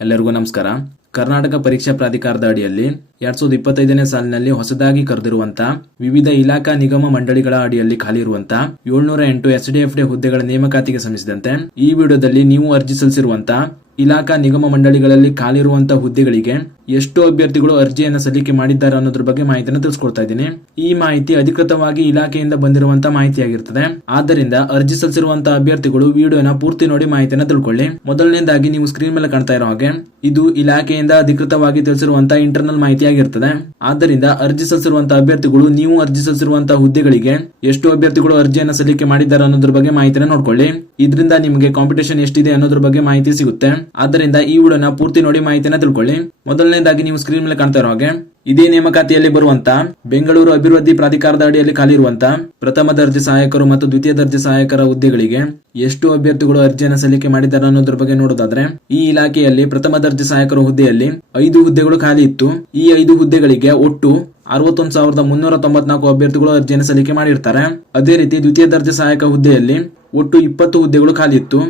ಎಲ್ಲರಿಗೂ ನಮಸ್ಕಾರ. ಕರ್ನಾಟಕ ಪರೀಕ್ಷಾ ಪ್ರಾಧಿಕಾರದ ಅಡಿಯಲ್ಲಿ 2025ನೇ ಸಾಲಿನಲ್ಲಿ ಹೊಸದಾಗಿ ಕರೆದಿರುವಂತಹ ವಿವಿಧ ಇಲಾಖಾ ನಿಗಮ ಮಂಡಳಿಗಳ ಅಡಿಯಲ್ಲಿ ಖಾಲಿ ಇರುವಂತಹ 708 SDFD ಹುದ್ದೆಗಳ ನೇಮಕಾತಿಗೆ ಸಂಬಂಧಿಸಿದಂತೆ ಈ ವಿಡಿಯೋದಲ್ಲಿ ನೀವು ಅರ್ಜಿ ಸಲ್ಲಿಸಿರುವಂತಹ ಇಲಾಖಾ ನಿಗಮ ಮಂಡಳಿಗಳಲ್ಲಿ ಖಾಲಿ ಇರುವಂತಹ ಹುದ್ದೆಗಳಿಗೆ ಎಷ್ಟು ಅಭ್ಯರ್ಥಿಗಳು ಅರ್ಜಿಯನ್ನು ಸಲ್ಲಿಕೆ ಮಾಡಿದ್ದಾರೆ ಅನ್ನೋದ್ರ ಬಗ್ಗೆ ಮಾಹಿತಿಯನ್ನು ತಿಳಿಸ್ಕೊಡ್ತಾ ಇದ್ದೀನಿ. ಈ ಮಾಹಿತಿ ಅಧಿಕೃತವಾಗಿ ಇಲಾಖೆಯಿಂದ ಬಂದಿರುವಂತಹ ಮಾಹಿತಿಯಾಗಿರ್ತದೆ. ಆದ್ದರಿಂದ ಅರ್ಜಿ ಸಲ್ಲಿಸಿರುವಂತಹ ಅಭ್ಯರ್ಥಿಗಳು ವಿಡಿಯೋನ ಪೂರ್ತಿ ನೋಡಿ ಮಾಹಿತಿಯನ್ನು ತಿಳ್ಕೊಳ್ಳಿ. ಮೊದಲನೇದಾಗಿ ನೀವು ಸ್ಕ್ರೀನ್ ಮೇಲೆ ಕಾಣ್ತಾ ಇರೋ ಹಾಗೆ ಇದು ಇಲಾಖೆಯಿಂದ ಅಧಿಕೃತವಾಗಿ ತಿಳಿಸಿರುವಂತಹ ಇಂಟರ್ನಲ್ ಮಾಹಿತಿಯಾಗಿರ್ತದೆ. ಆದ್ದರಿಂದ ಅರ್ಜಿ ಸಲ್ಲಿಸಿರುವಂತಹ ಅಭ್ಯರ್ಥಿಗಳು ನೀವು ಅರ್ಜಿ ಸಲ್ಲಿಸಿರುವಂತಹ ಹುದ್ದೆಗಳಿಗೆ ಎಷ್ಟು ಅಭ್ಯರ್ಥಿಗಳು ಅರ್ಜಿಯನ್ನು ಸಲ್ಲಿಕೆ ಮಾಡಿದ್ದಾರೆ ಅನ್ನೋದ್ರ ಬಗ್ಗೆ ಮಾಹಿತಿಯನ್ನು ನೋಡ್ಕೊಳ್ಳಿ. ಇದರಿಂದ ನಿಮಗೆ ಕಾಂಪಿಟೇಷನ್ ಎಷ್ಟಿದೆ ಅನ್ನೋದ್ರ ಬಗ್ಗೆ ಮಾಹಿತಿ ಸಿಗುತ್ತೆ. ಆದ್ದರಿಂದ ಈ ವಿಡಿಯೋನ ಪೂರ್ತಿ ನೋಡಿ ಮಾಹಿತಿಯನ್ನು ತಿಳ್ಕೊಳ್ಳಿ. ಮೊದಲನೇದಾಗಿ ನೀವು ಸ್ಕ್ರೀನ್ ಮೇಲೆ ಕಾಣ್ತಾ ಇರೋ ಹಾಗೆ ಇದೇ ನೇಮಕಾತಿಯಲ್ಲಿ ಬರುವಂತ ಬೆಂಗಳೂರು ಅಭಿವೃದ್ಧಿ ಪ್ರಾಧಿಕಾರದ ಅಡಿಯಲ್ಲಿ ಖಾಲಿ ಇರುವಂತಹ ಪ್ರಥಮ ದರ್ಜೆ ಸಹಾಯಕರು ಮತ್ತು ದ್ವಿತೀಯ ದರ್ಜೆ ಸಹಾಯಕರ ಹುದ್ದೆಗಳಿಗೆ ಎಷ್ಟು ಅಭ್ಯರ್ಥಿಗಳು ಅರ್ಜಿಯನ್ನು ಸಲ್ಲಿಕೆ ಮಾಡಿದ್ದಾರೆ ಅನ್ನೋದ್ರ ಬಗ್ಗೆ ನೋಡೋದಾದ್ರೆ, ಈ ಇಲಾಖೆಯಲ್ಲಿ ಪ್ರಥಮ ದರ್ಜೆ ಸಹಾಯಕರ ಹುದ್ದೆಯಲ್ಲಿ 5 ಹುದ್ದೆಗಳು ಖಾಲಿ ಇತ್ತು. ಈ 5 ಹುದ್ದೆಗಳಿಗೆ ಒಟ್ಟು 61,394 ಅಭ್ಯರ್ಥಿಗಳು ಅರ್ಜಿಯನ್ನು ಸಲ್ಲಿಕೆ ಮಾಡಿರ್ತಾರೆ. ಅದೇ ರೀತಿ ದ್ವಿತೀಯ ದರ್ಜೆ ಸಹಾಯಕ ಹುದ್ದೆಯಲ್ಲಿ ಒಟ್ಟು 20 ಹುದ್ದೆಗಳು ಖಾಲಿ ಇತ್ತು.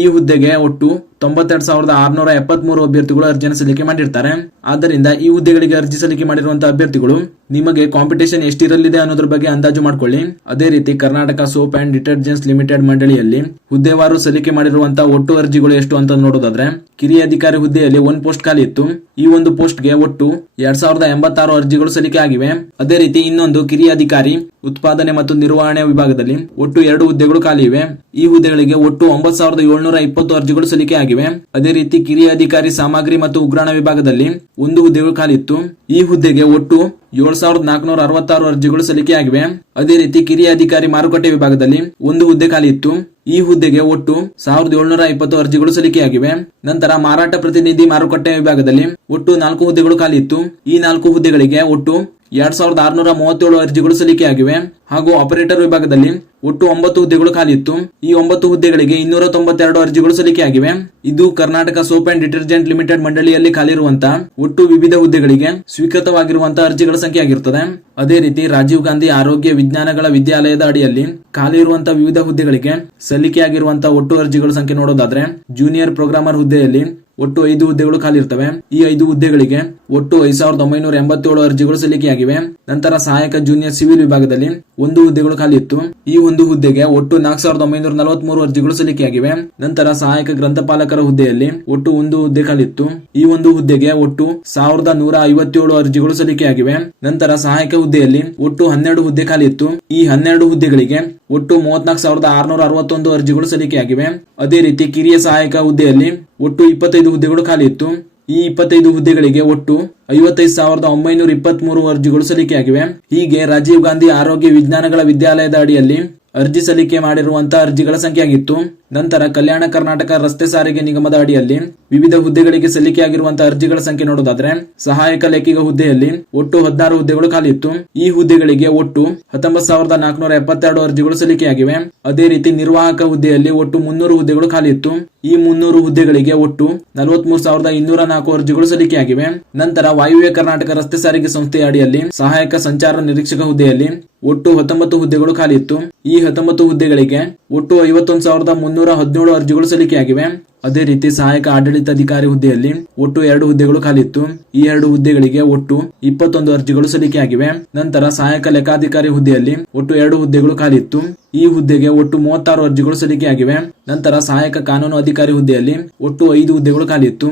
ಈ ಹುದ್ದೆಗೆ ಒಟ್ಟು 92,673 ಅಭ್ಯರ್ಥಿಗಳು ಅರ್ಜಿಯನ್ನು ಸಲ್ಲಿಕೆ ಮಾಡಿರ್ತಾರೆ. ಆದ್ದರಿಂದ ಈ ಹುದ್ದೆಗಳಿಗೆ ಅರ್ಜಿ ಸಲ್ಲಿಕೆ ಮಾಡಿರುವಂತಹ ಅಭ್ಯರ್ಥಿಗಳು ನಿಮಗೆ ಕಾಂಪಿಟೇಷನ್ ಎಷ್ಟಿರಲಿದೆ ಅನ್ನೋದ್ರ ಬಗ್ಗೆ ಅಂದಾಜು ಮಾಡ್ಕೊಳ್ಳಿ. ಅದೇ ರೀತಿ Karnataka soap and detergents limited ಮಂಡಳಿಯಲ್ಲಿ ಹುದ್ದೆವಾರು ಸಲ್ಲಿಕೆ ಮಾಡಿರುವಂತಹ ಒಟ್ಟು ಅರ್ಜಿಗಳು ಎಷ್ಟು ಅಂತ ನೋಡೋದಾದ್ರೆ, ಕಿರಿಯ ಅಧಿಕಾರಿ ಹುದ್ದೆಯಲ್ಲಿ 1 ಪೋಸ್ಟ್ ಖಾಲಿ ಇತ್ತು. ಈ ಒಂದು ಪೋಸ್ಟ್ಗೆ ಒಟ್ಟು 2,086 ಅರ್ಜಿಗಳು ಸಲ್ಲಿಕೆ ಆಗಿವೆ. ಅದೇ ರೀತಿ ಇನ್ನೊಂದು ಕಿರಿಯ ಅಧಿಕಾರಿ ಉತ್ಪಾದನೆ ಮತ್ತು ನಿರ್ವಹಣೆ ವಿಭಾಗದಲ್ಲಿ ಒಟ್ಟು 2 ಹುದ್ದೆಗಳು ಖಾಲಿ ಇವೆ. ಈ ಹುದ್ದೆಗಳಿಗೆ ಒಟ್ಟು 9,720 ಅರ್ಜಿಗಳು ಸಲ್ಲಿಕೆ ಆಗಿವೆ. ಅದೇ ರೀತಿ ಕಿರಿಯ ಅಧಿಕಾರಿ ಸಾಮಗ್ರಿ ಮತ್ತು ಉಗ್ರಾಣ ವಿಭಾಗದಲ್ಲಿ 1 ಹುದ್ದೆಗಳು ಖಾಲಿ ಇತ್ತು. ಈ ಹುದ್ದೆಗೆ ಒಟ್ಟು 7,466 ಅರ್ಜಿಗಳು ಸಲ್ಲಿಕೆ ಆಗಿವೆ. ಅದೇ ರೀತಿ ಕಿರಿಯ ಅಧಿಕಾರಿ ಮಾರುಕಟ್ಟೆ ವಿಭಾಗದಲ್ಲಿ 1 ಹುದ್ದೆ ಖಾಲಿ ಇತ್ತು. ಈ ಹುದ್ದೆಗೆ ಒಟ್ಟು 1,720 ಅರ್ಜಿಗಳು ಸಲ್ಲಿಕೆಯಾಗಿವೆ. ನಂತರ ಮಾರಾಟ ಪ್ರತಿನಿಧಿ ಮಾರುಕಟ್ಟೆ ವಿಭಾಗದಲ್ಲಿ ಒಟ್ಟು 4 ಹುದ್ದೆಗಳು ಖಾಲಿ ಇತ್ತು. ಈ 4 ಹುದ್ದೆಗಳಿಗೆ ಒಟ್ಟು 2,637 ಅರ್ಜಿಗಳು ಸಲ್ಲಿಕೆಯಾಗಿವೆ. ಹಾಗೂ ಆಪರೇಟರ್ ವಿಭಾಗದಲ್ಲಿ ಒಟ್ಟು 9 ಹುದ್ದೆಗಳು ಖಾಲಿ ಇತ್ತು. ಈ 9 ಹುದ್ದೆಗಳಿಗೆ 292 ಅರ್ಜಿಗಳು ಸಲ್ಲಿಕೆಯಾಗಿವೆ. ಇದು Karnataka soap and detergent limited ಮಂಡಳಿಯಲ್ಲಿ ಖಾಲಿ ಇರುವಂತಹ ಒಟ್ಟು ವಿವಿಧ ಹುದ್ದೆಗಳಿಗೆ ಸ್ವೀಕೃತವಾಗಿರುವಂತಹ ಅರ್ಜಿಗಳ ಸಂಖ್ಯೆ ಆಗಿರುತ್ತದೆ. ಅದೇ ರೀತಿ ರಾಜೀವ್ ಗಾಂಧಿ ಆರೋಗ್ಯ ವಿಜ್ಞಾನಗಳ ವಿದ್ಯಾಲಯದ ಅಡಿಯಲ್ಲಿ ಖಾಲಿ ಇರುವಂತಹ ವಿವಿಧ ಹುದ್ದೆಗಳಿಗೆ ಸಲ್ಲಿಕೆಯಾಗಿರುವಂತಹ ಒಟ್ಟು ಅರ್ಜಿಗಳ ಸಂಖ್ಯೆ ನೋಡೋದಾದ್ರೆ, ಜೂನಿಯರ್ ಪ್ರೋಗ್ರಾಮರ್ ಹುದ್ದೆಯಲ್ಲಿ ಒಟ್ಟು 5 ಹುದ್ದೆಗಳು ಖಾಲಿ ಇರ್ತವೆ. ಈ 5 ಹುದ್ದೆಗಳಿಗೆ ಒಟ್ಟು 5,987 ಅರ್ಜಿಗಳು ಸಲ್ಲಿಕೆಯಾಗಿವೆ. ನಂತರ ಸಹಾಯಕ ಜೂನಿಯರ್ ಸಿವಿಲ್ ವಿಭಾಗದಲ್ಲಿ 1 ಹುದ್ದೆಗಳು ಖಾಲಿ ಇತ್ತು. ಈ 1 ಹುದ್ದೆಗೆ ಒಟ್ಟು 4,943 ಅರ್ಜಿಗಳು ಸಲ್ಲಿಕೆಯಾಗಿವೆ. ನಂತರ ಸಹಾಯಕ ಗ್ರಂಥಪಾಲಕರ ಹುದ್ದೆಯಲ್ಲಿ ಒಟ್ಟು 1 ಹುದ್ದೆ ಖಾಲಿ ಇತ್ತು. ಈ 1 ಹುದ್ದೆಗೆ ಒಟ್ಟು 1,157 ಅರ್ಜಿಗಳು ಸಲ್ಲಿಕೆಯಾಗಿವೆ. ನಂತರ ಸಹಾಯಕ ಹುದ್ದೆಯಲ್ಲಿ ಒಟ್ಟು 12 ಹುದ್ದೆ ಖಾಲಿ ಇತ್ತು. ಈ 12 ಹುದ್ದೆಗಳಿಗೆ ಒಟ್ಟು 34,661 ಅರ್ಜಿಗಳು ಸಲ್ಲಿಕೆಯಾಗಿವೆ. ಅದೇ ರೀತಿ ಕಿರಿಯ ಸಹಾಯಕ ಹುದ್ದೆಯಲ್ಲಿ ಒಟ್ಟು 25 ಹುದ್ದೆಗಳು ಖಾಲಿ ಇತ್ತು. ಈ 25 ಹುದ್ದೆಗಳಿಗೆ ಒಟ್ಟು 55,923 ಅರ್ಜಿಗಳು ಸಲ್ಲಿಕೆಯಾಗಿವೆ. ಹೀಗೆ ರಾಜೀವ್ ಗಾಂಧಿ ಆರೋಗ್ಯ ವಿಜ್ಞಾನಗಳ ವಿದ್ಯಾಲಯದ ಅಡಿಯಲ್ಲಿ ಅರ್ಜಿ ಸಲ್ಲಿಕೆ ಮಾಡಿರುವಂತಹ ಅರ್ಜಿಗಳ ಸಂಖ್ಯೆ ಆಗಿತ್ತು. ನಂತರ ಕಲ್ಯಾಣ ಕರ್ನಾಟಕ ರಸ್ತೆ ಸಾರಿಗೆ ನಿಗಮದ ಅಡಿಯಲ್ಲಿ ವಿವಿಧ ಹುದ್ದೆಗಳಿಗೆ ಸಲ್ಲಿಕೆಯಾಗಿರುವಂತಹ ಅರ್ಜಿಗಳ ಸಂಖ್ಯೆ ನೋಡೋದಾದ್ರೆ, ಸಹಾಯಕ ಲೇಖಿಗ ಹುದ್ದೆಯಲ್ಲಿ ಒಟ್ಟು 16 ಹುದ್ದೆಗಳು ಖಾಲಿ ಇತ್ತು. ಈ ಹುದ್ದೆಗಳಿಗೆ ಒಟ್ಟು 19,472 ಅರ್ಜಿಗಳು ಸಲ್ಲಿಕೆಯಾಗಿವೆ. ಅದೇ ರೀತಿ ನಿರ್ವಾಹಕ ಹುದ್ದೆಯಲ್ಲಿ ಒಟ್ಟು 300 ಹುದ್ದೆಗಳು ಖಾಲಿ ಇತ್ತು. ಈ 300 ಹುದ್ದೆಗಳಿಗೆ ಒಟ್ಟು 43,204 ಅರ್ಜಿಗಳು ಸಲ್ಲಿಕೆಯಾಗಿವೆ. ನಂತರ ವಾಯುವ್ಯ ಕರ್ನಾಟಕ ರಸ್ತೆ ಸಾರಿಗೆ ಸಂಸ್ಥೆಯ ಅಡಿಯಲ್ಲಿ ಸಹಾಯಕ ಸಂಚಾರ ನಿರೀಕ್ಷಕ ಹುದ್ದೆಯಲ್ಲಿ ಒಟ್ಟು 19 ಹುದ್ದೆಗಳು ಖಾಲಿ ಇತ್ತು. ಈ 19 ಹುದ್ದೆಗಳಿಗೆ ಒಟ್ಟು 51,317 ಅರ್ಜಿಗಳು ಸಲ್ಲಿಕೆಯಾಗಿವೆ. ಅದೇ ರೀತಿ ಸಹಾಯಕ ಆಡಳಿತಾಧಿಕಾರಿ ಹುದ್ದೆಯಲ್ಲಿ ಒಟ್ಟು 2 ಹುದ್ದೆಗಳು ಖಾಲಿ ಇತ್ತು. ಈ 2 ಹುದ್ದೆಗಳಿಗೆ ಒಟ್ಟು 21 ಅರ್ಜಿಗಳು ಸಲ್ಲಿಕೆಯಾಗಿವೆ. ನಂತರ ಸಹಾಯಕ ಲೆಕ್ಕಾಧಿಕಾರಿ ಹುದ್ದೆಯಲ್ಲಿ ಒಟ್ಟು 2 ಹುದ್ದೆಗಳು ಖಾಲಿ ಇತ್ತು. ಈ ಹುದ್ದೆಗೆ ಒಟ್ಟು 36 ಅರ್ಜಿಗಳು ಸಲ್ಲಿಕೆಯಾಗಿವೆ. ನಂತರ ಸಹಾಯಕ ಕಾನೂನು ಅಧಿಕಾರಿ ಹುದ್ದೆಯಲ್ಲಿ ಒಟ್ಟು 5 ಹುದ್ದೆಗಳು ಖಾಲಿ ಇತ್ತು.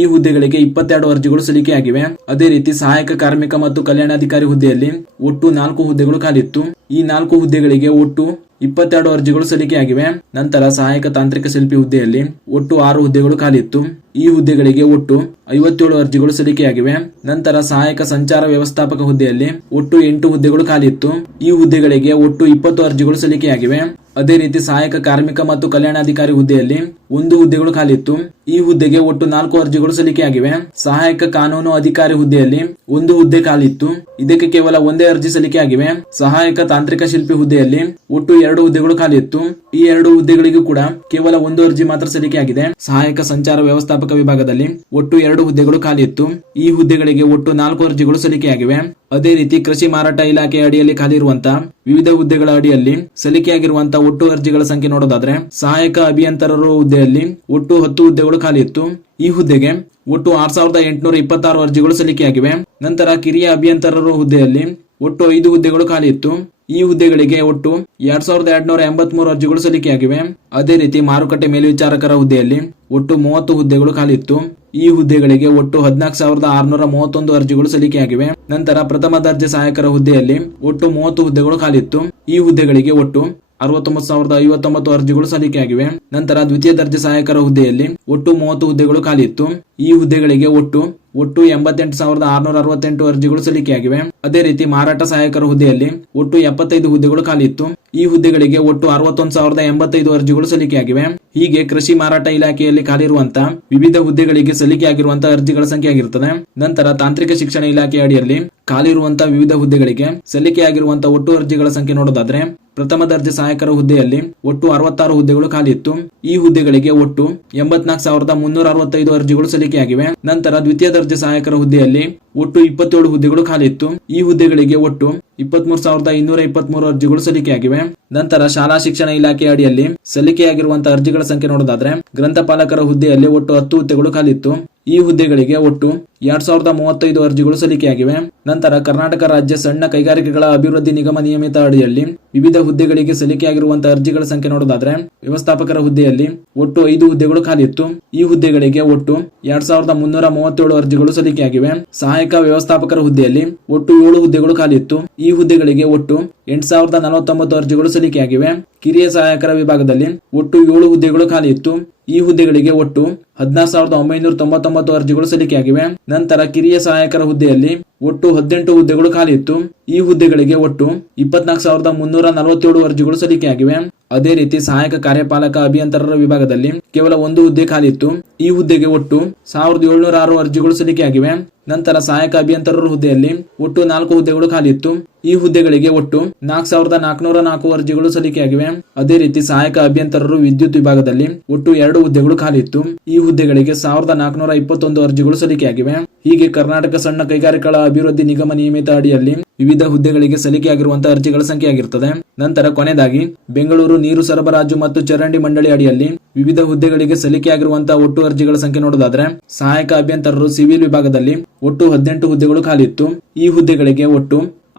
ಈ ಹುದ್ದೆಗಳಿಗೆ 22 ಅರ್ಜಿಗಳು ಸಲ್ಲಿಕೆಯಾಗಿವೆ. ಅದೇ ರೀತಿ ಸಹಾಯಕ ಕಾರ್ಮಿಕ ಮತ್ತು ಕಲ್ಯಾಣಾಧಿಕಾರಿ ಹುದ್ದೆಯಲ್ಲಿ ಒಟ್ಟು 4 ಹುದ್ದೆಗಳು ಖಾಲಿ ಇತ್ತು. ಈ 4 ಹುದ್ದೆಗಳಿಗೆ ಒಟ್ಟು 22 ಅರ್ಜಿಗಳು ಸಲ್ಲಿಕೆಯಾಗಿವೆ. ನಂತರ ಸಹಾಯಕ ತಾಂತ್ರಿಕ ಶಿಲ್ಪಿ ಹುದ್ದೆಯಲ್ಲಿ ಒಟ್ಟು 6 ಹುದ್ದೆಗಳು ಖಾಲಿ ಇತ್ತು. ಈ ಹುದ್ದೆಗಳಿಗೆ ಒಟ್ಟು 57 ಅರ್ಜಿಗಳು ಸಲ್ಲಿಕೆಯಾಗಿವೆ. ನಂತರ ಸಹಾಯಕ ಸಂಚಾರ ವ್ಯವಸ್ಥಾಪಕ ಹುದ್ದೆಯಲ್ಲಿ ಒಟ್ಟು 8 ಹುದ್ದೆಗಳು ಖಾಲಿ ಇತ್ತು. ಈ ಹುದ್ದೆಗಳಿಗೆ ಒಟ್ಟು 20 ಅರ್ಜಿಗಳು ಸಲ್ಲಿಕೆಯಾಗಿವೆ. ಅದೇ ರೀತಿ ಸಹಾಯಕ ಕಾರ್ಮಿಕ ಮತ್ತು ಕಲ್ಯಾಣಾಧಿಕಾರಿ ಹುದ್ದೆಯಲ್ಲಿ 1 ಹುದ್ದೆಗಳು ಖಾಲಿ ಇತ್ತು. ಈ ಹುದ್ದೆಗೆ ಒಟ್ಟು 4 ಅರ್ಜಿಗಳು ಸಲ್ಲಿಕೆಯಾಗಿವೆ. ಸಹಾಯಕ ಕಾನೂನು ಅಧಿಕಾರಿ ಹುದ್ದೆಯಲ್ಲಿ 1 ಹುದ್ದೆ ಖಾಲಿ ಇತ್ತು. ಇದಕ್ಕೆ ಕೇವಲ 1 ಅರ್ಜಿ ಸಲ್ಲಿಕೆಯಾಗಿವೆ. ಸಹಾಯಕ ತಾಂತ್ರಿಕ ಶಿಲ್ಪಿ ಹುದ್ದೆಯಲ್ಲಿ ಒಟ್ಟು 2 ಹುದ್ದೆಗಳು ಖಾಲಿ ಇತ್ತು. ಈ 2 ಹುದ್ದೆಗಳಿಗೂ ಕೂಡ ಕೇವಲ 1 ಅರ್ಜಿ ಮಾತ್ರ ಸಲ್ಲಿಕೆಯಾಗಿದೆ. ಸಹಾಯಕ ಸಂಚಾರ ವ್ಯವಸ್ಥಾಪಕ ವಿಭಾಗದಲ್ಲಿ ಒಟ್ಟು 2 ಹುದ್ದೆಗಳು ಖಾಲಿ ಇತ್ತು. ಈ ಹುದ್ದೆಗಳಿಗೆ ಒಟ್ಟು 4 ಅರ್ಜಿಗಳು ಸಲ್ಲಿಕೆಯಾಗಿವೆ. ಅದೇ ರೀತಿ ಕೃಷಿ ಮಾರಾಟ ಇಲಾಖೆ ಅಡಿಯಲ್ಲಿ ಖಾಲಿ ಇರುವಂತಹ ವಿವಿಧ ಹುದ್ದೆಗಳ ಅಡಿಯಲ್ಲಿ ಸಲ್ಲಿಕೆಯಾಗಿರುವಂತಹ ಒಟ್ಟು ಅರ್ಜಿಗಳ ಸಂಖ್ಯೆ ನೋಡೋದಾದ್ರೆ ಸಹಾಯಕ ಅಭಿಯಂತರರು ಹುದ್ದೆಯಲ್ಲಿ ಒಟ್ಟು 10 ಹುದ್ದೆಗಳು ಖಾಲಿ ಇತ್ತು. ಈ ಹುದ್ದೆಗೆ ಒಟ್ಟು 6826 ಅರ್ಜಿಗಳು ಸಲ್ಲಿಕೆಯಾಗಿವೆ. ನಂತರ ಕಿರಿಯ ಅಭಿಯಂತರರು ಹುದ್ದೆಯಲ್ಲಿ ಒಟ್ಟು 5 ಹುದ್ದೆಗಳು ಖಾಲಿ ಇತ್ತು. ಈ ಹುದ್ದೆಗಳಿಗೆ ಒಟ್ಟು 2283 ಅರ್ಜಿಗಳು ಸಲ್ಲಿಕೆಯಾಗಿವೆ. ಅದೇ ರೀತಿ ಮಾರುಕಟ್ಟೆ ಮೇಲ್ವಿಚಾರಕರ ಹುದ್ದೆಯಲ್ಲಿ ಒಟ್ಟು 30 ಹುದ್ದೆಗಳು ಖಾಲಿ ಇತ್ತು. ಈ ಹುದ್ದೆಗಳಿಗೆ ಒಟ್ಟು 14,631 ಅರ್ಜಿಗಳು ಸಲ್ಲಿಕೆಯಾಗಿವೆ. ನಂತರ ಪ್ರಥಮ ದರ್ಜೆ ಸಹಾಯಕರ ಹುದ್ದೆಯಲ್ಲಿ ಒಟ್ಟು 30 ಹುದ್ದೆಗಳು ಖಾಲಿ ಇತ್ತು. ಈ ಹುದ್ದೆಗಳಿಗೆ ಒಟ್ಟು 69,059 ಅರ್ಜಿಗಳು ಸಲ್ಲಿಕೆಯಾಗಿವೆ. ನಂತರ ದ್ವಿತೀಯ ದರ್ಜೆ ಸಹಾಯಕರ ಹುದ್ದೆಯಲ್ಲಿ ಒಟ್ಟು 30 ಹುದ್ದೆಗಳು ಖಾಲಿ ಇತ್ತು. ಈ ಹುದ್ದೆಗಳಿಗೆ ಒಟ್ಟು 88,668 ಅರ್ಜಿಗಳು ಸಲ್ಲಿಕೆಯಾಗಿವೆ. ಅದೇ ರೀತಿ ಮಾರಾಟ ಸಹಾಯಕರ ಹುದ್ದೆಯಲ್ಲಿ ಒಟ್ಟು 75 ಹುದ್ದೆಗಳು ಖಾಲಿ ಇತ್ತು. ಈ ಹುದ್ದೆಗಳಿಗೆ ಒಟ್ಟು 61,085 ಅರ್ಜಿಗಳು ಸಲ್ಲಿಕೆಯಾಗಿವೆ. ಹೀಗೆ ಕೃಷಿ ಮಾರಾಟ ಇಲಾಖೆಯಲ್ಲಿ ಖಾಲಿ ಇರುವಂತಹ ವಿವಿಧ ಹುದ್ದೆಗಳಿಗೆ ಸಲ್ಲಿಕೆಯಾಗಿರುವಂತಹ ಅರ್ಜಿಗಳ ಸಂಖ್ಯೆ ಆಗಿರುತ್ತದೆ. ನಂತರ ತಾಂತ್ರಿಕ ಶಿಕ್ಷಣ ಇಲಾಖೆ ಅಡಿಯಲ್ಲಿ ಖಾಲಿ ಇರುವಂತಹ ವಿವಿಧ ಹುದ್ದೆಗಳಿಗೆ ಸಲ್ಲಿಕೆಯಾಗಿರುವಂತಹ ಒಟ್ಟು ಅರ್ಜಿಗಳ ಸಂಖ್ಯೆ ನೋಡೋದಾದ್ರೆ ಪ್ರಥಮ ದರ್ಜೆ ಸಹಾಯಕರ ಹುದ್ದೆಯಲ್ಲಿ ಒಟ್ಟು 66 ಹುದ್ದೆಗಳು ಖಾಲಿ ಇತ್ತು. ಈ ಹುದ್ದೆಗಳಿಗೆ ಒಟ್ಟು 84,365 ಅರ್ಜಿಗಳು ಸಲ್ಲಿಕೆಯಾಗಿವೆ. ನಂತರ ದ್ವಿತೀಯ ದರ್ಜೆ ಸಹಾಯಕರ ಹುದ್ದೆಯಲ್ಲಿ ಒಟ್ಟು 27 ಹುದ್ದೆಗಳು ಖಾಲಿ ಇತ್ತು. ಈ ಹುದ್ದೆಗಳಿಗೆ ಒಟ್ಟು 23,223 ಅರ್ಜಿಗಳು ಸಲ್ಲಿಕೆಯಾಗಿವೆ. ನಂತರ ಶಾಲಾ ಶಿಕ್ಷಣ ಇಲಾಖೆ ಅಡಿಯಲ್ಲಿ ಸಲ್ಲಿಕೆಯಾಗಿರುವಂತಹ ಅರ್ಜಿಗಳ ಸಂಖ್ಯೆ ನೋಡೋದಾದ್ರೆ ಗ್ರಂಥಪಾಲಕರ ಹುದ್ದೆಯಲ್ಲಿ ಒಟ್ಟು 10 ಹುದ್ದೆಗಳು ಖಾಲಿ ಇತ್ತು. ಈ ಹುದ್ದೆಗಳಿಗೆ ಒಟ್ಟು 2,035 ಅರ್ಜಿಗಳು ಸಲ್ಲಿಕೆಯಾಗಿವೆ. ನಂತರ ಕರ್ನಾಟಕ ರಾಜ್ಯ ಸಣ್ಣ ಕೈಗಾರಿಕೆಗಳ ಅಭಿವೃದ್ಧಿ ನಿಗಮ ನಿಯಮಿತ ಅಡಿಯಲ್ಲಿ ವಿವಿಧ ಹುದ್ದೆಗಳಿಗೆ ಸಲ್ಲಿಕೆಯಾಗಿರುವಂತಹ ಅರ್ಜಿಗಳ ಸಂಖ್ಯೆ ನೋಡೋದಾದ್ರೆ ವ್ಯವಸ್ಥಾಪಕರ ಹುದ್ದೆಯಲ್ಲಿ ಒಟ್ಟು 5 ಹುದ್ದೆಗಳು ಖಾಲಿ ಇತ್ತು. ಈ ಹುದ್ದೆಗಳಿಗೆ ಒಟ್ಟು 2,337 ಅರ್ಜಿಗಳು ಸಲ್ಲಿಕೆಯಾಗಿವೆ. ಸಹಾಯಕ ವ್ಯವಸ್ಥಾಪಕರ ಹುದ್ದೆಯಲ್ಲಿ ಒಟ್ಟು 7 ಹುದ್ದೆಗಳು ಖಾಲಿ ಇತ್ತು. ಈ ಹುದ್ದೆಗಳಿಗೆ ಒಟ್ಟು 8,049 ಅರ್ಜಿಗಳು ಸಲ್ಲಿಕೆಯಾಗಿವೆ. ಕಿರಿಯ ಸಹಾಯಕರ ವಿಭಾಗದಲ್ಲಿ ಒಟ್ಟು 7 ಹುದ್ದೆಗಳು ಖಾಲಿ ಇತ್ತು. ಈ ಹುದ್ದೆಗಳಿಗೆ ಒಟ್ಟು 16,999 ಅರ್ಜಿಗಳು ಸಲ್ಲಿಕೆಯಾಗಿವೆ. ನಂತರ ಕಿರಿಯ ಸಹಾಯಕರ ಹುದ್ದೆಯಲ್ಲಿ ಒಟ್ಟು 18 ಹುದ್ದೆಗಳು ಖಾಲಿ ಇತ್ತು. ಈ ಹುದ್ದೆಗಳಿಗೆ ಒಟ್ಟು 24,347 ಅರ್ಜಿಗಳು ಸಲ್ಲಿಕೆಯಾಗಿವೆ. ಅದೇ ರೀತಿ ಸಹಾಯಕ ಕಾರ್ಯಪಾಲಕ ಅಭಿಯಂತರರ ವಿಭಾಗದಲ್ಲಿ ಕೇವಲ 1 ಹುದ್ದೆ ಖಾಲಿ ಇತ್ತು. ಈ ಹುದ್ದೆಗೆ ಒಟ್ಟು 1,706 ಅರ್ಜಿಗಳು ಸಲ್ಲಿಕೆಯಾಗಿವೆ. ನಂತರ ಸಹಾಯಕ ಅಭಿಯಂತರರ ಹುದ್ದೆಯಲ್ಲಿ ಒಟ್ಟು 4 ಹುದ್ದೆಗಳು ಖಾಲಿ ಇತ್ತು. ಈ ಹುದ್ದೆಗಳಿಗೆ ಒಟ್ಟು 4,404 ಅರ್ಜಿಗಳು ಸಲ್ಲಿಕೆಯಾಗಿವೆ. ಅದೇ ರೀತಿ ಸಹಾಯಕ ಅಭಿಯಂತರರು ವಿದ್ಯುತ್ ವಿಭಾಗದಲ್ಲಿ ಒಟ್ಟು 2 ಹುದ್ದೆಗಳು ಖಾಲಿ ಇತ್ತು. ಈ ಹುದ್ದೆಗಳಿಗೆ 1,421 ಅರ್ಜಿಗಳು ಸಲ್ಲಿಕೆಯಾಗಿವೆ. ಹೀಗೆ ಕರ್ನಾಟಕ ಸಣ್ಣ ಕೈಗಾರಿಕೆಗಳ ಅಭಿವೃದ್ಧಿ ನಿಗಮ ನಿಯಮಿತ ಅಡಿಯಲ್ಲಿ ವಿವಿಧ ಹುದ್ದೆಗಳಿಗೆ ಸಲ್ಲಿಕೆಯಾಗಿರುವಂತಹ ಅರ್ಜಿಗಳ ಸಂಖ್ಯೆ ಆಗಿರುತ್ತದೆ. ನಂತರ ಕೊನೆಯದಾಗಿ ಬೆಂಗಳೂರು ನೀರು ಸರಬರಾಜು ಮತ್ತು ಚರಂಡಿ ಮಂಡಳಿ ಅಡಿಯಲ್ಲಿ ವಿವಿಧ ಹುದ್ದೆಗಳಿಗೆ ಸಲ್ಲಿಕೆಯಾಗಿರುವಂತಹ ಒಟ್ಟು ಅರ್ಜಿಗಳ ಸಂಖ್ಯೆ ನೋಡೋದಾದ್ರೆ ಸಹಾಯಕ ಅಭಿಯಂತರರು ಸಿವಿಲ್ ವಿಭಾಗದಲ್ಲಿ ಒಟ್ಟು 18 ಹುದ್ದೆಗಳು ಖಾಲಿ ಇತ್ತು. ಈ ಹುದ್ದೆಗಳಿಗೆ ಒಟ್ಟು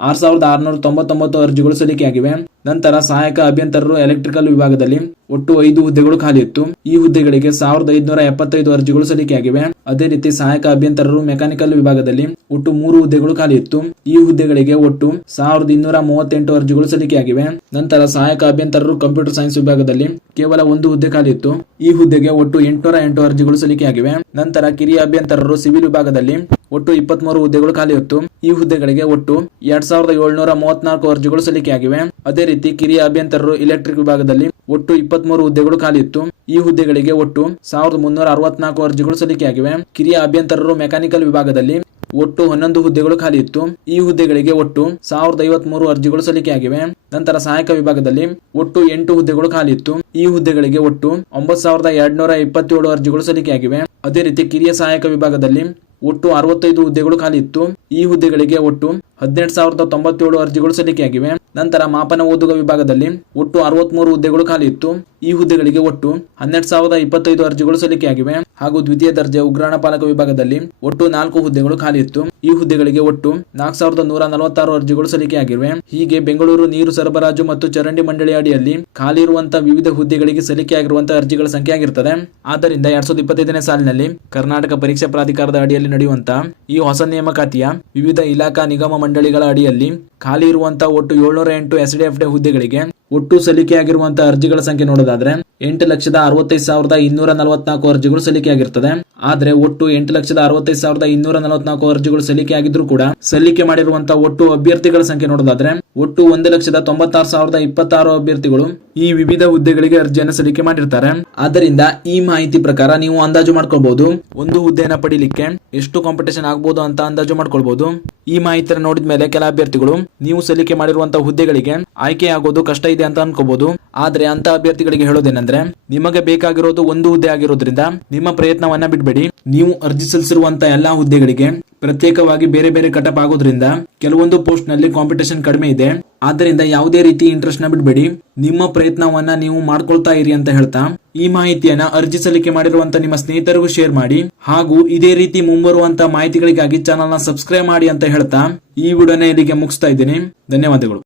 6,699 ಅರ್ಜಿಗಳು ಸಲ್ಲಿಕೆಯಾಗಿವೆ. ನಂತರ ಸಹಾಯಕ ಅಭಿಯಂತರರು ಎಲೆಕ್ಟ್ರಿಕಲ್ ವಿಭಾಗದಲ್ಲಿ ಒಟ್ಟು 5 ಹುದ್ದೆಗಳು ಖಾಲಿ ಇತ್ತು. ಈ ಹುದ್ದೆಗಳಿಗೆ 1,575 ಅರ್ಜಿಗಳು ಸಲ್ಲಿಕೆಯಾಗಿವೆ. ಅದೇ ರೀತಿ ಸಹಾಯಕ ಅಭಿಯಂತರರು ಮೆಕ್ಯಾನಿಕಲ್ ವಿಭಾಗದಲ್ಲಿ ಒಟ್ಟು 3 ಹುದ್ದೆಗಳು ಖಾಲಿ ಇತ್ತು. ಈ ಹುದ್ದೆಗಳಿಗೆ ಒಟ್ಟು 1,238 ಅರ್ಜಿಗಳು ಸಲ್ಲಿಕೆಯಾಗಿವೆ. ನಂತರ ಸಹಾಯಕ ಅಭಿಯಂತರರು ಕಂಪ್ಯೂಟರ್ ಸೈನ್ಸ್ ವಿಭಾಗದಲ್ಲಿ ಕೇವಲ 1 ಹುದ್ದೆ ಖಾಲಿ ಇತ್ತು. ಈ ಹುದ್ದೆಗೆ ಒಟ್ಟು 808 ಅರ್ಜಿಗಳು ಸಲ್ಲಿಕೆಯಾಗಿವೆ. ನಂತರ ಕಿರಿಯ ಅಭಿಯಂತರರು ಸಿವಿಲ್ ವಿಭಾಗದಲ್ಲಿ ಒಟ್ಟು 23 ಹುದ್ದೆಗಳು ಖಾಲಿ ಇತ್ತು. ಈ ಹುದ್ದೆಗಳಿಗೆ ಒಟ್ಟು 2,734 ಅರ್ಜಿಗಳು ಸಲ್ಲಿಕೆಯಾಗಿವೆ. ಅದೇ ರೀತಿ ಕಿರಿಯ ಅಭಿಯಂತರರು ಎಲೆಕ್ಟ್ರಿಕ್ ವಿಭಾಗದಲ್ಲಿ ಒಟ್ಟು 23 ಹುದ್ದೆಗಳು ಖಾಲಿ ಇತ್ತು. ಈ ಹುದ್ದೆಗಳಿಗೆ ಒಟ್ಟು 1,364 ಅರ್ಜಿಗಳು ಸಲ್ಲಿಕೆಯಾಗಿವೆ. ಕಿರಿಯ ಅಭಿಯಂತರರು ಮೆಕ್ಯಾನಿಕಲ್ ವಿಭಾಗದಲ್ಲಿ ಒಟ್ಟು 11 ಹುದ್ದೆಗಳು ಖಾಲಿ ಇತ್ತು. ಈ ಹುದ್ದೆಗಳಿಗೆ ಒಟ್ಟು 1,053 ಅರ್ಜಿಗಳು ಸಲ್ಲಿಕೆಯಾಗಿವೆ. ನಂತರ ಸಹಾಯಕ ವಿಭಾಗದಲ್ಲಿ ಒಟ್ಟು 8 ಹುದ್ದೆಗಳು ಖಾಲಿ ಇತ್ತು. ಈ ಹುದ್ದೆಗಳಿಗೆ ಒಟ್ಟು 9,227 ಅರ್ಜಿಗಳು ಸಲ್ಲಿಕೆಯಾಗಿವೆ. ಅದೇ ರೀತಿ ಕಿರಿಯ ಸಹಾಯಕ ವಿಭಾಗದಲ್ಲಿ ಒಟ್ಟು 65 ಹುದ್ದೆಗಳು ಖಾಲಿ ಇತ್ತು. ಈ ಹುದ್ದೆಗಳಿಗೆ ಒಟ್ಟು 18,097 ಅರ್ಜಿಗಳು ಸಲ್ಲಿಕೆಯಾಗಿವೆ. ನಂತರ ಮಾಪನ ಓದುಗ ವಿಭಾಗದಲ್ಲಿ ಒಟ್ಟು 63 ಹುದ್ದೆಗಳು ಖಾಲಿ ಇತ್ತು. ಈ ಹುದ್ದೆಗಳಿಗೆ ಒಟ್ಟು 12,025 ಅರ್ಜಿಗಳು ಸಲ್ಲಿಕೆಯಾಗಿವೆ. ಹಾಗೂ ದ್ವಿತೀಯ ದರ್ಜೆ ಉಗ್ರಾಣ ಪಾಲಕ ವಿಭಾಗದಲ್ಲಿ ಒಟ್ಟು 4 ಹುದ್ದೆಗಳು ಖಾಲಿ ಇತ್ತು. ಈ ಹುದ್ದೆಗಳಿಗೆ ಒಟ್ಟು 4,146 ಅರ್ಜಿಗಳು ಸಲ್ಲಿಕೆಯಾಗಿವೆ. ಹೀಗೆ ಬೆಂಗಳೂರು ನೀರು ಸರಬರಾಜು ಮತ್ತು ಚರಂಡಿ ಮಂಡಳಿ ಅಡಿಯಲ್ಲಿ ಖಾಲಿ ಇರುವಂತಹ ವಿವಿಧ ಹುದ್ದೆಗಳಿಗೆ ಸಲ್ಲಿಕೆಯಾಗಿರುವಂತಹ ಅರ್ಜಿಗಳ ಸಂಖ್ಯೆ ಆಗಿರುತ್ತದೆ. ಆದ್ದರಿಂದ 2025ನೇ ಸಾಲಿನಲ್ಲಿ ಕರ್ನಾಟಕ ಪರೀಕ್ಷಾ ಪ್ರಾಧಿಕಾರದ ಅಡಿಯಲ್ಲಿ ನಡೆಯುವಂತಹ ಈ ಹೊಸ ನೇಮಕಾತಿಯ ವಿವಿಧ ಇಲಾಖಾ ನಿಗಮ ಮಂಡಳಿಗಳ ಅಡಿಯಲ್ಲಿ ಖಾಲಿ ಇರುವಂತಹ ಒಟ್ಟು 708 SDFD ಹುದ್ದೆಗಳಿಗೆ ಒಟ್ಟು ಸಲ್ಲಿಕೆಯಾಗಿರುವಂತಹ ಅರ್ಜಿಗಳ ಸಂಖ್ಯೆ ನೋಡೋದಾದ್ರೆ 8,65,244 ಅರ್ಜಿಗಳು ಸಲ್ಲಿಕೆಯಾಗಿರ್ತದೆ. ಆದ್ರೆ ಒಟ್ಟು 8,65,244 ಅರ್ಜಿಗಳು ಸಲ್ಲಿಕೆಯಾಗಿದ್ರು ಕೂಡ ಸಲ್ಲಿಕೆ ಮಾಡಿರುವಂತಹ ಒಟ್ಟು ಅಭ್ಯರ್ಥಿಗಳ ಸಂಖ್ಯೆ ನೋಡೋದಾದ್ರೆ ಒಟ್ಟು 1,96,026 ಅಭ್ಯರ್ಥಿಗಳು ಈ ವಿವಿಧ ಹುದ್ದೆಗಳಿಗೆ ಅರ್ಜಿಯನ್ನು ಸಲ್ಲಿಕೆ ಮಾಡಿರ್ತಾರೆ. ಆದ್ದರಿಂದ ಈ ಮಾಹಿತಿ ಪ್ರಕಾರ ನೀವು ಅಂದಾಜು ಮಾಡ್ಕೊಳ್ಬಹುದು ಒಂದು ಹುದ್ದೆಯನ್ನು ಪಡಿಲಿಕ್ಕೆ ಎಷ್ಟು ಕಾಂಪಿಟೇಷನ್ ಆಗ್ಬಹುದು ಅಂತ ಅಂದಾಜು ಮಾಡ್ಕೊಳ್ಬಹುದು. ಈ ಮಾಹಿತಿಯನ್ನು ನೋಡಿದ ಮೇಲೆ ಕೆಲ ಅಭ್ಯರ್ಥಿಗಳು ನೀವು ಸಲ್ಲಿಕೆ ಮಾಡಿರುವಂತಹ ಹುದ್ದೆಗಳಿಗೆ ಆಯ್ಕೆ ಆಗೋದು ಕಷ್ಟ ಇದೆ ಇದೆ ಅಂತ ಅನ್ಕೋಬಹುದು. ಆದ್ರೆ ಅಂತ ಅಭ್ಯರ್ಥಿಗಳಿಗೆ ಹೇಳೋದೇನೆಂದ್ರೆ, ನಿಮಗೆ ಬೇಕಾಗಿರೋದು ಒಂದು ಹುದ್ದೆ ಆಗಿರೋದ್ರಿಂದ ನಿಮ್ಮ ಪ್ರಯತ್ನವನ್ನ ಬಿಡಬೇಡಿ. ನೀವು ಅರ್ಜಿ ಸಲ್ಲಿಸಿರುವಂತ ಎಲ್ಲಾ ಹುದ್ದೆಗಳಿಗೆ ಪ್ರತ್ಯೇಕವಾಗಿ ಬೇರೆ ಬೇರೆ ಕಟಪ್ ಆಗೋದ್ರಿಂದ ಕೆಲವೊಂದು ಪೋಸ್ಟ್ ನಲ್ಲಿ ಕಾಂಪಿಟೇಷನ್ ಕಡಿಮೆ ಇದೆ. ಆದ್ದರಿಂದ ಯಾವುದೇ ರೀತಿ ಇಂಟ್ರೆಸ್ಟ್ ನ ಬಿಡಬೇಡಿ, ನಿಮ್ಮ ಪ್ರಯತ್ನವನ್ನ ನೀವು ಮಾಡ್ಕೊಳ್ತಾ ಇರಿ ಅಂತ ಹೇಳ್ತಾ ಈ ಮಾಹಿತಿಯನ್ನ ಅರ್ಜಿ ಸಲ್ಲಿಕೆ ಮಾಡಿರುವಂತ ನಿಮ್ಮ ಸ್ನೇಹಿತರಿಗೂ ಶೇರ್ ಮಾಡಿ. ಹಾಗೂ ಇದೇ ರೀತಿ ಮುಂಬರುವಂತ ಮಾಹಿತಿಗಳಿಗಾಗಿ ಚಾನಲ್ ನ ಸಬ್ಸ್ಕ್ರೈಬ್ ಮಾಡಿ ಅಂತ ಹೇಳ್ತಾ ಈ ವಿಡಿಯೋನ ಇಲ್ಲಿಗೆ ಮುಗಿಸ್ತಾ ಇದ್ದೀನಿ. ಧನ್ಯವಾದಗಳು.